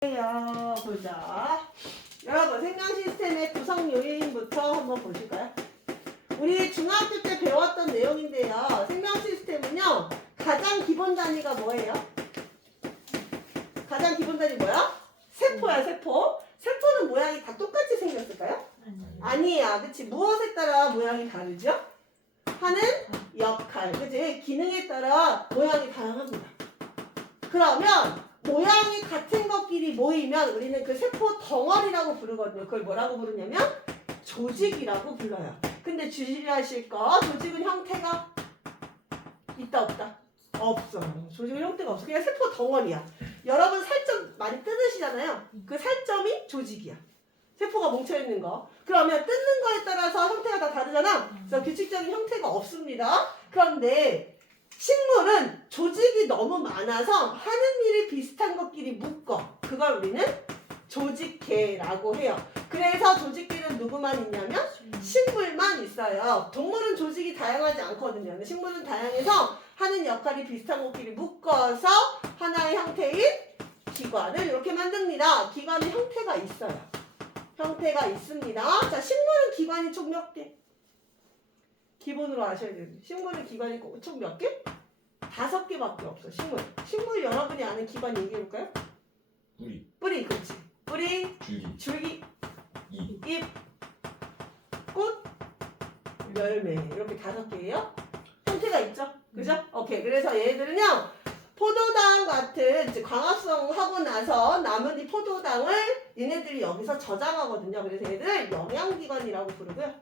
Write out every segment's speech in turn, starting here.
보자. 여러분 생명 시스템의 구성 요인부터 한번 보실까요? 우리 중학교 때 배웠던 내용인데요. 생명 시스템은요. 가장 기본 단위가 뭐예요? 가장 기본 단위 뭐야? 세포야, 세포. 세포는 모양이 다 똑같이 생겼을까요? 아니야. 그치? 무엇에 따라 모양이 다르죠? 하는 역할. 그치? 기능에 따라 모양이 다양합니다. 그러면 모양이 같은 것끼리 모이면 우리는 그 세포 덩어리라고 부르거든요. 그걸 뭐라고 부르냐면 조직이라고 불러요. 근데 주의하실 거, 조직은 형태가 있다 없다? 없어. 조직은 형태가 없어. 그냥 세포 덩어리야. 여러분 살점 많이 뜯으시잖아요. 그 살점이 조직이야. 세포가 뭉쳐있는 거. 그러면 뜯는 거에 따라서 형태가 다 다르잖아. 그래서 규칙적인 형태가 없습니다. 그런데 식물은 조직이 너무 많아서 하는 일이 비슷한 것끼리 묶어. 그걸 우리는 조직계라고 해요. 그래서 조직계는 누구만 있냐면 식물만 있어요. 동물은 조직이 다양하지 않거든요. 근데 식물은 다양해서 하는 역할이 비슷한 것끼리 묶어서 하나의 형태인 기관을 이렇게 만듭니다. 기관은 형태가 있어요. 형태가 있습니다. 자, 식물은 기관이 총 몇 개? 기본으로 아셔야 돼요. 식물은 기관이 총 몇 개? 5개밖에 없어. 식물 여러분이 아는 기관 얘기해볼까요? 뿌리, 그렇지. 뿌리, 줄기, 잎, 꽃, 열매. 이렇게 5개예요. 형태가 있죠? 그죠? 오케이. 그래서 얘들은요, 포도당 같은 이제 광합성 하고 나서 남은 이 포도당을 얘네들이 여기서 저장하거든요. 그래서 얘들 영양기관이라고 부르고요.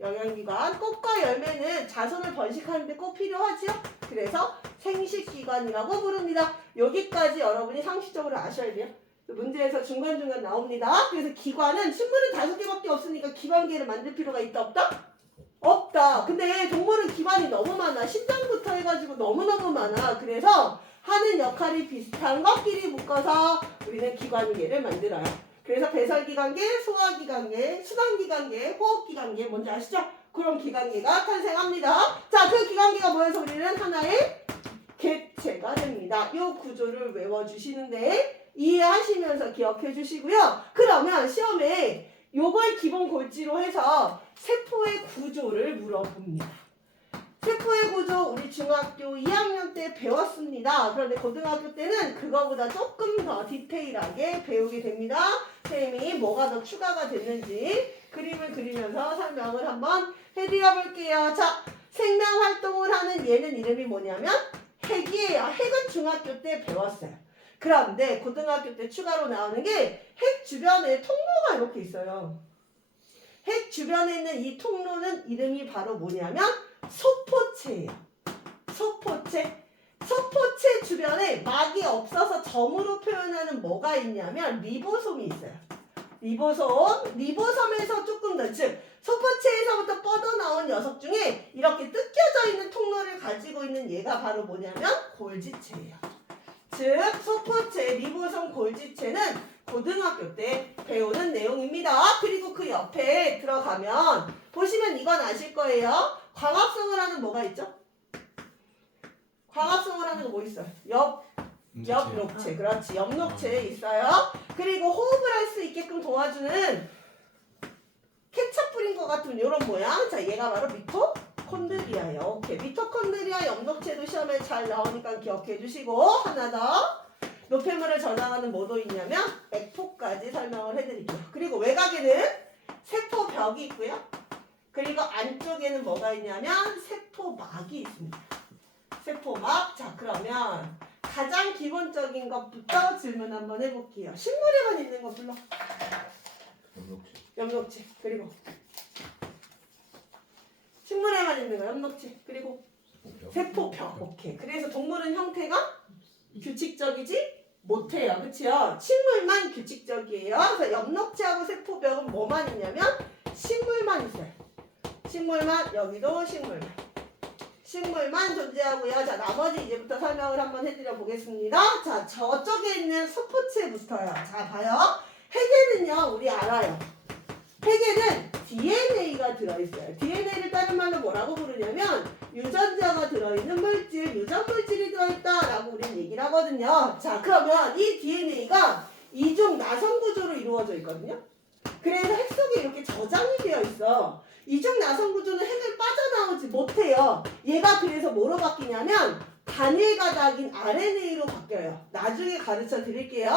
영양기관. 꽃과 열매는 자손을 번식하는데 꼭 필요하죠. 그래서 생식기관이라고 부릅니다. 여기까지 여러분이 상식적으로 아셔야 돼요. 문제에서 중간중간 나옵니다. 그래서 기관은 식물은 5개밖에 없으니까 기관계를 만들 필요가 있다 없다? 없다. 근데 동물은 기관이 너무 많아. 심장부터 해가지고 너무너무 많아. 그래서 하는 역할이 비슷한 것끼리 묶어서 우리는 기관계를 만들어요. 그래서 배설기관계, 소화기관계, 수단기관계, 호흡기관계 뭔지 아시죠? 그런 기관계가 탄생합니다. 자, 그 기관계가 모여서 우리는 하나의 객체가 됩니다. 이 구조를 외워주시는데 이해하시면서 기억해 주시고요. 그러면 시험에 요걸 기본 골지로 해서 세포의 구조를 물어봅니다. 세포의 구조 우리 중학교 2학년 때 배웠습니다. 그런데 고등학교 때는 그거보다 조금 더 디테일하게 배우게 됩니다. 선생님이 뭐가 더 추가가 됐는지 그림을 그리면서 설명을 한번 해드려 볼게요. 자, 생명활동을 하는 얘는 이름이 뭐냐면 핵이에요. 핵은 중학교 때 배웠어요. 그런데 고등학교 때 추가로 나오는 게 핵 주변에 통로가 이렇게 있어요. 핵 주변에 있는 이 통로는 이름이 바로 뭐냐면 소포체예요. 소포체. 소포체 주변에 막이 없어서 점으로 표현하는 뭐가 있냐면 리보솜이 있어요. 리보솜에서 조금 더, 즉 소포체에서부터 뻗어나온 녀석 중에 이렇게 뜯겨져 있는 통로를 가지고 있는 얘가 바로 뭐냐면 골지체예요. 즉 소포체, 리보솜, 골지체는 고등학교 때 배우는 내용입니다. 그리고 그 옆에 들어가면 보시면 이건 아실 거예요. 광합성을 하는 뭐가 있죠? 광합성을 하는 거 뭐 있어요? 엽록체. 그렇지. 엽록체에 있어요. 그리고 호흡을 할 수 있게끔 도와주는 케첩 뿌린 것 같은 이런 모양. 자, 얘가 바로 미토콘드리아예요. 오케이. 미토콘드리아 엽록체도 시험에 잘 나오니까 기억해 주시고 하나 더. 노폐물을 저장하는 뭐도 있냐면 액포까지 설명을 해드릴게요. 그리고 외곽에는 세포벽이 있고요. 그리고 안쪽에는 뭐가 있냐면 세포막이 있습니다. 세포막. 자, 그러면 가장 기본적인 것부터 질문 한번 해볼게요. 식물에만 있는 거 불러. 엽록체. 그리고 식물에만 있는 거 엽록체. 그리고 세포벽. 오케이. 그래서 동물은 형태가 규칙적이지 못해요. 그치요? 식물만 규칙적이에요. 그래서 엽록체하고 세포벽은 뭐만 있냐면 식물만 있어요. 식물만, 여기도 식물만 존재하고요. 자, 나머지 이제부터 설명을 한번 해드려 보겠습니다. 자, 저쪽에 있는 소포체부터요. 자, 봐요. 핵에는요, 우리 알아요. 핵에는 DNA가 들어있어요. DNA를 다른 말로 뭐라고 부르냐면 유전자가 들어있는 물질, 유전물질이 들어있다라고 우리는 얘기를 하거든요. 자, 그러면 이 DNA가 이중 나선 구조로 이루어져 있거든요. 그래서 핵 속에 이렇게 저장이 되어 있어. 이중 나선 구조는 핵을 빠져나오지 못해요. 얘가 그래서 뭐로 바뀌냐면 단일 가닥인 RNA로 바뀌어요. 나중에 가르쳐 드릴게요.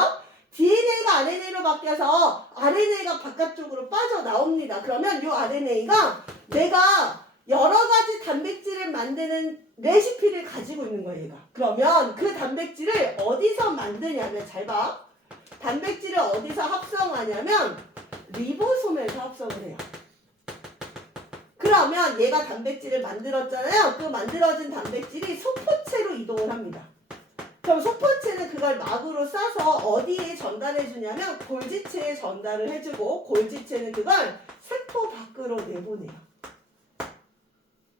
DNA가 RNA로 바뀌어서 RNA가 바깥쪽으로 빠져나옵니다. 그러면 이 RNA가 내가 여러 가지 단백질을 만드는 레시피를 가지고 있는 거예요, 얘가. 그러면 그 단백질을 어디서 만드냐면, 잘 봐. 단백질을 어디서 합성하냐면 리보솜에서 합성을 해요. 그러면 얘가 단백질을 만들었잖아요. 그 만들어진 단백질이 소포체로 이동을 합니다. 그럼 소포체는 그걸 막으로 싸서 어디에 전달해 주냐면 골지체에 전달을 해주고, 골지체는 그걸 세포 밖으로 내보내요.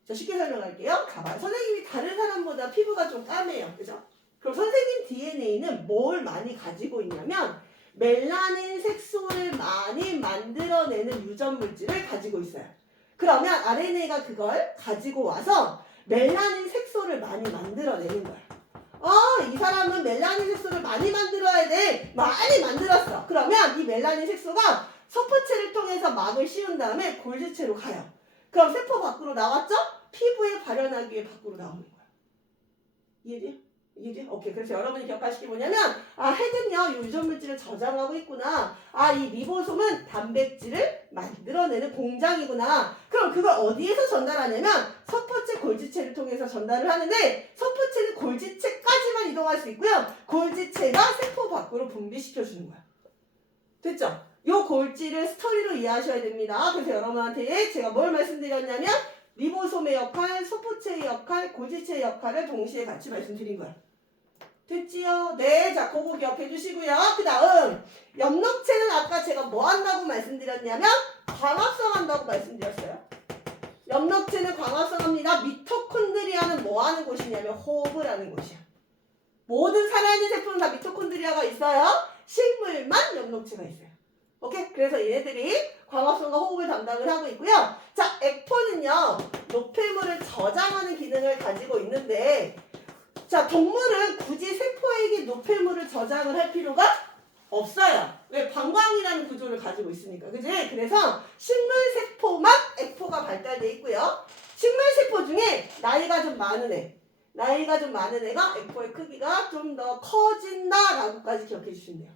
자, 쉽게 설명할게요. 가봐요. 선생님이 다른 사람보다 피부가 좀 까매요. 그죠? 그럼 선생님 DNA는 뭘 많이 가지고 있냐면 멜라닌 색소를 많이 만들어내는 유전 물질을 가지고 있어요. 그러면 RNA가 그걸 가지고 와서 멜라닌 색소를 많이 만들어내는 거야. 이 사람은 멜라닌 색소를 많이 만들어야 돼. 많이 만들었어. 그러면 이 멜라닌 색소가 소포체를 통해서 막을 씌운 다음에 골지체로 가요. 그럼 세포 밖으로 나왔죠? 피부에 발현하기 위해 밖으로 나오는 거야. 이해돼요? 이해돼요? 오케이. 그래서 여러분이 기억하실 게 뭐냐면, 핵은요, 유전 물질을 저장하고 있구나. 이 리보솜은 단백질을 만들어내는 공장이구나. 그럼 그걸 어디에서 전달하냐면 소포체 골지체를 통해서 전달을 하는데, 소포체는 골지체까지만 이동할 수 있고요. 골지체가 세포 밖으로 분비시켜주는 거야. 됐죠? 요 골지를 스토리로 이해하셔야 됩니다. 그래서 여러분한테 제가 뭘 말씀드렸냐면 리보솜의 역할, 소포체의 역할, 골지체의 역할을 동시에 같이 말씀드린 거야. 됐지요? 네, 자, 그거 기억해 주시고요. 그 다음 엽록체는 아까 제가 뭐 한다고 말씀드렸냐면 광합성 한다고 말씀드렸어요. 엽록체는 광합성합니다. 미토콘드리아는 뭐 하는 곳이냐면 호흡을 하는 곳이야. 모든 살아있는 세포는 다 미토콘드리아가 있어요. 식물만 엽록체가 있어요. 오케이? 그래서 얘네들이 광합성과 호흡을 담당을 하고 있고요. 자, 액포는요, 노폐물을 저장하는 기능을 가지고 있는데, 자, 동물은 굳이 세포에게 노폐물을 저장을 할 필요가 없어요. 왜? 방광이라는 구조를 가지고 있으니까. 그지? 그래서 식물세포만 액포가 발달되어 있고요. 식물세포 중에 나이가 좀 많은 애가 액포의 크기가 좀 더 커진다라고까지 기억해 주시면 돼요.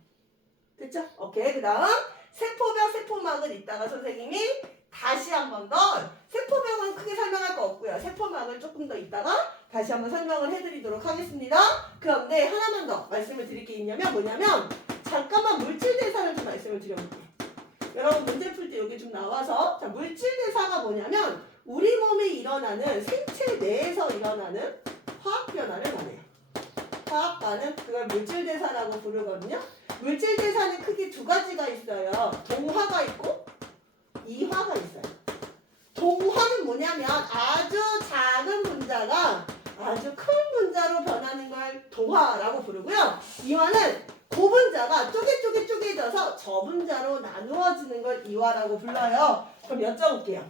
됐죠? 오케이. 그 다음 세포벽, 세포막을 이따가 선생님이 다시 한 번 더, 세포벽은 크게 설명할 거 없고요. 세포막을 조금 더 이따가 다시 한번 설명을 해드리도록 하겠습니다. 그런데 하나만 더 말씀을 드릴 게 있냐면 뭐냐면, 잠깐만 물질 대사를 좀 말씀을 드려볼게요. 여러분 문제 풀 때 여기 좀 나와서, 자, 물질 대사가 뭐냐면 우리 몸에 일어나는, 생체 내에서 일어나는 화학 변화를 말해요. 화학 반응, 그걸 물질 대사라고 부르거든요. 물질 대사는 크게 두 가지가 있어요. 동화가 있고 이화가 있어요. 동화는 뭐냐면 아주 작은 분자가 아주 큰 분자로 변하는 걸 동화라고 부르고요. 이화는 고분자가 쪼개져서 저분자로 나누어지는 걸 이화라고 불러요. 그럼 여쭤볼게요.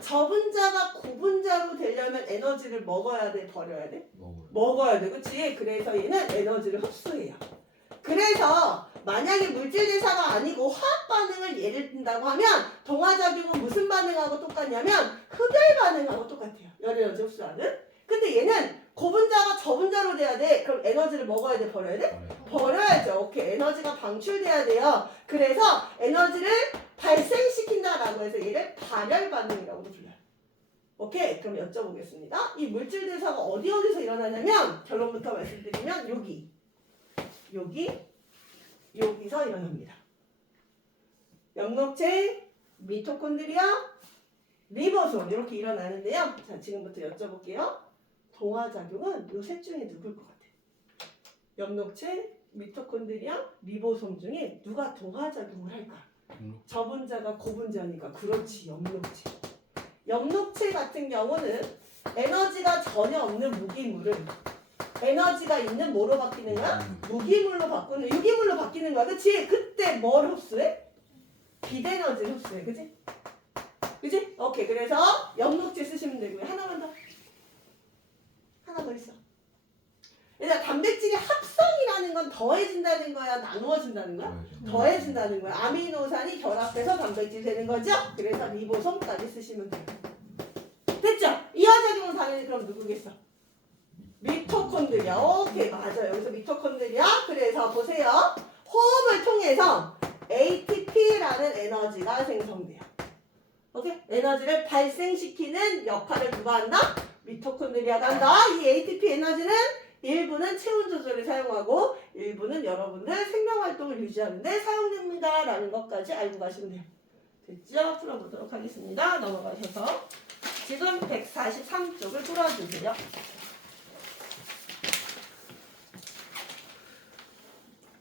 저분자가 고분자로 되려면 에너지를 먹어야 돼, 버려야 돼? 먹어야 돼, 그치? 그래서 얘는 에너지를 흡수해요. 그래서 만약에 물질 대사가 아니고 화학 반응을 예를 든다고 하면 동화작용은 무슨 반응하고 똑같냐면 흡열 반응하고 똑같아요. 열 에너지 흡수하는. 근데 얘는 고분자가 저분자로 돼야 돼. 그럼 에너지를 먹어야 돼, 버려야 돼? 버려야죠. 오케이. 에너지가 방출돼야 돼요. 그래서 에너지를 발생시킨다라고 해서 얘를 발열 반응이라고도 불러요. 오케이. 그럼 여쭤보겠습니다. 이 물질 대사가 어디서 일어나냐면, 결론부터 말씀드리면 여기서 일어납니다. 엽록체, 미토콘드리아, 리보솜 이렇게 일어나는데요. 자, 지금부터 여쭤볼게요. 동화작용은 이 셋 중에 누굴 것 같아요? 엽록체, 미토콘드리아, 리보솜 중에 누가 동화작용을 할까? 저분자가 고분자니까. 그렇지, 엽록체. 엽록체 같은 경우는 에너지가 전혀 없는 무기물을 에너지가 있는 뭐로 바뀌는 거야? 무기물로 바꾸는, 유기물로 바뀌는 거야. 그치? 그때 뭘 흡수해? 빛에너지를 흡수해. 그치? 그치? 오케이. 그래서 엽록체 쓰시면 되고요. 하나 더 있어. 그러니까 단백질의 합성이라는 건 더해진다는 거야, 나누어진다는 거야? 더해진다는 거야. 아미노산이 결합해서 단백질 되는 거죠? 그래서 리보솜까지 쓰시면 돼요. 됐죠? 이하작용은 당연히 그럼 누구겠어? 미토콘드리아. 오케이, 맞아요. 여기서 미토콘드리아. 그래서 보세요. 호흡을 통해서 ATP라는 에너지가 생성돼요. 오케이? 에너지를 발생시키는 역할을 누가 한다? 미토콘드리아가 한다. 이 ATP 에너지는 일부는 체온 조절에 사용하고 일부는 여러분들 생명활동을 유지하는데 사용됩니다라는 것까지 알고 가시면 돼요. 됐죠? 풀어보도록 하겠습니다. 넘어가셔서 지금 143쪽을 풀어주세요.